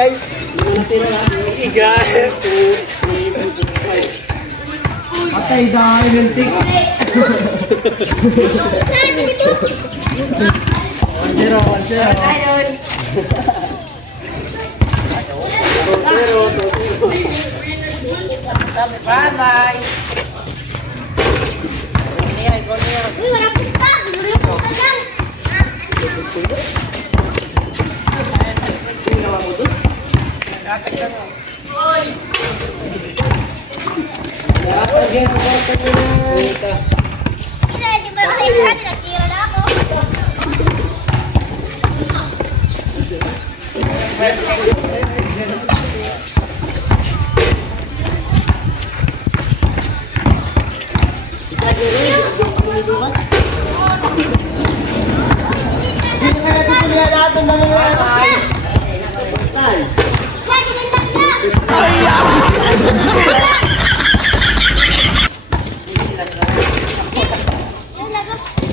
guys. Igay. Patay dahil yung tik. Zero. Bye-bye. Uy, walang pusta. Walang pusta dyan. Hindi, di ba kayo natin nagtira na ako? Hindi ka natutuloy lahat ng dami na. Siya, ginagdag na. Yun, nag-